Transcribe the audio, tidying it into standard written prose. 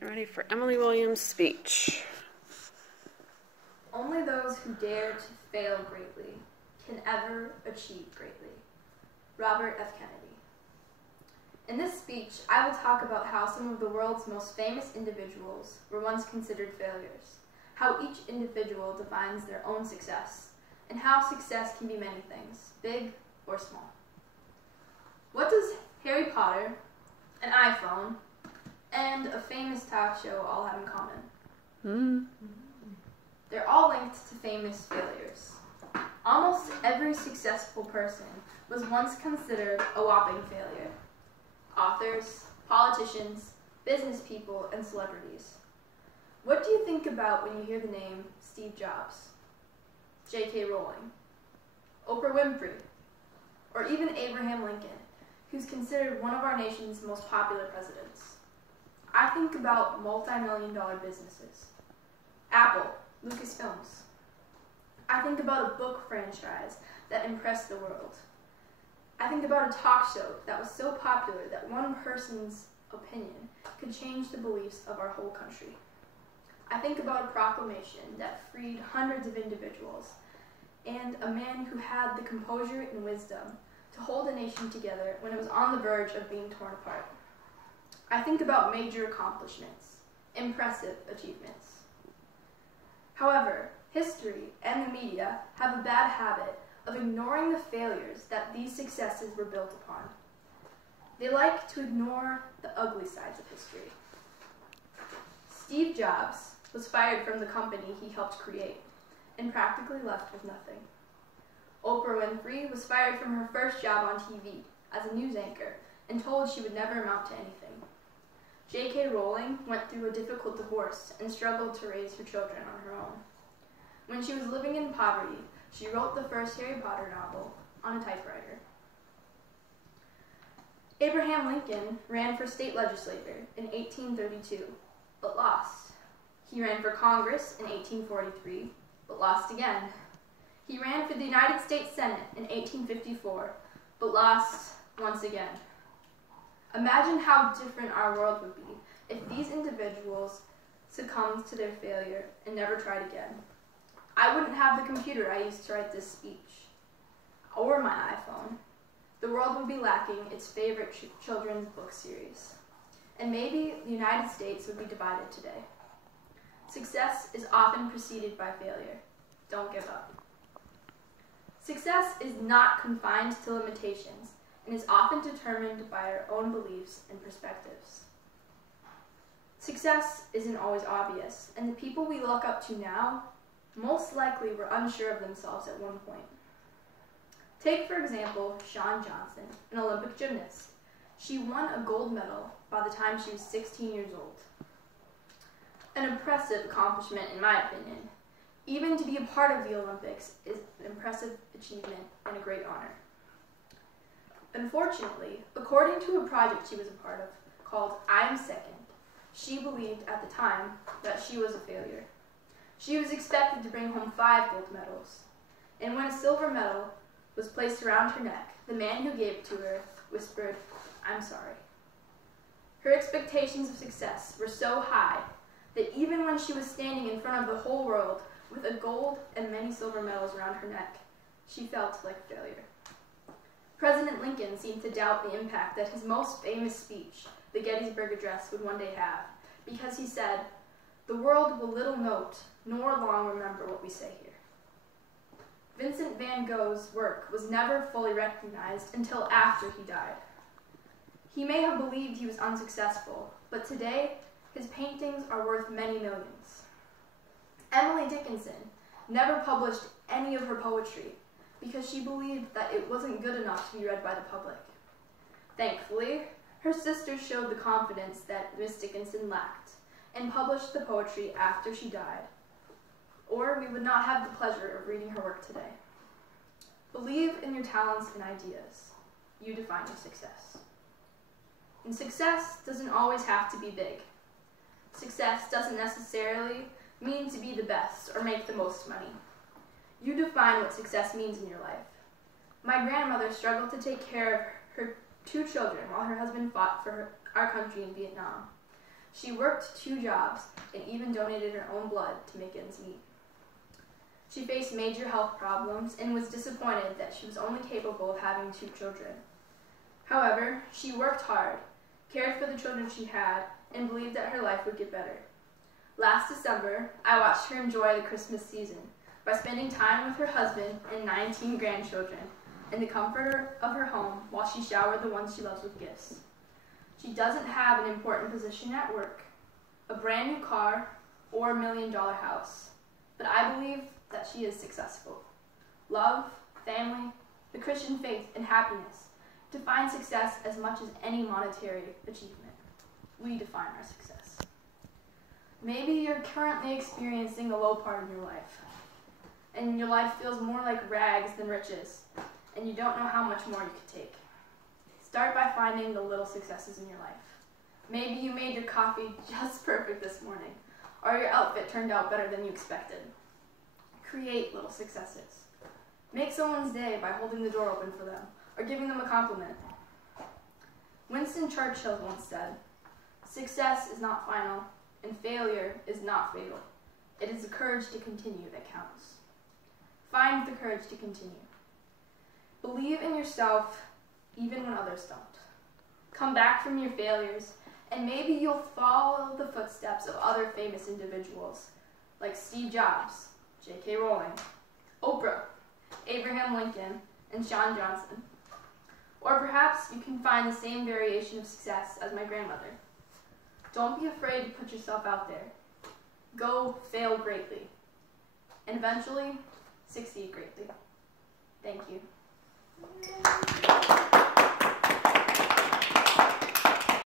Ready for Emily Williams' speech. Only those who dare to fail greatly can ever achieve greatly. Robert F. Kennedy. In this speech, I will talk about how some of the world's most famous individuals were once considered failures, how each individual defines their own success, and how success can be many things, big or small. What does Harry Potter, an iPhone, and a famous talk show all have in common? They're all linked to famous failures. Almost every successful person was once considered a whopping failure. Authors, politicians, business people, and celebrities. What do you think about when you hear the name Steve Jobs, J.K. Rowling, Oprah Winfrey, or even Abraham Lincoln, who's considered one of our nation's most popular presidents? I think about multi-million-dollar businesses. Apple, Lucasfilms. I think about a book franchise that impressed the world. I think about a talk show that was so popular that one person's opinion could change the beliefs of our whole country. I think about a proclamation that freed hundreds of individuals and a man who had the composure and wisdom to hold a nation together when it was on the verge of being torn apart. I think about major accomplishments, impressive achievements. However, history and the media have a bad habit of ignoring the failures that these successes were built upon. They like to ignore the ugly sides of history. Steve Jobs was fired from the company he helped create and practically left with nothing. Oprah Winfrey was fired from her first job on TV as a news anchor and told she would never amount to anything. J.K. Rowling went through a difficult divorce and struggled to raise her children on her own. When she was living in poverty, she wrote the first Harry Potter novel on a typewriter. Abraham Lincoln ran for state legislator in 1832, but lost. He ran for Congress in 1843, but lost again. He ran for the United States Senate in 1854, but lost once again. Imagine how different our world would be if these individuals succumbed to their failure and never tried again. I wouldn't have the computer I used to write this speech, or my iPhone. The world would be lacking its favorite children's book series. And maybe the United States would be divided today. Success is often preceded by failure. Don't give up. Success is not confined to limitations and is often determined by our own beliefs and perspectives. Success isn't always obvious, and the people we look up to now most likely were unsure of themselves at one point. Take, for example, Shawn Johnson, an Olympic gymnast. She won a gold medal by the time she was 16 years old. An impressive accomplishment, in my opinion. Even to be a part of the Olympics is an impressive achievement and a great honor. Unfortunately, according to a project she was a part of called I'm Second, she believed at the time that she was a failure. She was expected to bring home 5 gold medals, and when a silver medal was placed around her neck, the man who gave it to her whispered, "I'm sorry." Her expectations of success were so high that even when she was standing in front of the whole world with a gold and many silver medals around her neck, she felt like a failure. President Lincoln seemed to doubt the impact that his most famous speech, the Gettysburg Address, would one day have, because he said, "The world will little note nor long remember what we say here." Vincent van Gogh's work was never fully recognized until after he died. He may have believed he was unsuccessful, but today his paintings are worth many millions. Emily Dickinson never published any of her poetry because she believed that it wasn't good enough to be read by the public. Thankfully, her sisters showed the confidence that Miss Dickinson lacked and published the poetry after she died, or we would not have the pleasure of reading her work today. Believe in your talents and ideas. You define your success. And success doesn't always have to be big. Success doesn't necessarily mean to be the best or make the most money. You define what success means in your life. My grandmother struggled to take care of her 2 children while her husband fought for our country in Vietnam. She worked 2 jobs and even donated her own blood to make ends meet. She faced major health problems and was disappointed that she was only capable of having 2 children. However, she worked hard, cared for the children she had, and believed that her life would get better. Last December, I watched her enjoy the Christmas season by spending time with her husband and 19 grandchildren in the comfort of her home while she showered the ones she loves with gifts. She doesn't have an important position at work, a brand new car, or $1 million house, but I believe that she is successful. Love, family, the Christian faith, and happiness define success as much as any monetary achievement. We define our success. Maybe you're currently experiencing a low part in your life, and your life feels more like rags than riches, and you don't know how much more you could take. Start by finding the little successes in your life. Maybe you made your coffee just perfect this morning, or your outfit turned out better than you expected. Create little successes. Make someone's day by holding the door open for them, or giving them a compliment. Winston Churchill once said, "Success is not final, and failure is not fatal. It is the courage to continue that counts." Find the courage to continue. Believe in yourself even when others don't. Come back from your failures, and maybe you'll follow the footsteps of other famous individuals like Steve Jobs, J.K. Rowling, Oprah, Abraham Lincoln, and Sean Johnson. Or perhaps you can find the same variation of success as my grandmother. Don't be afraid to put yourself out there. Go fail greatly, and eventually succeed greatly. Thank you.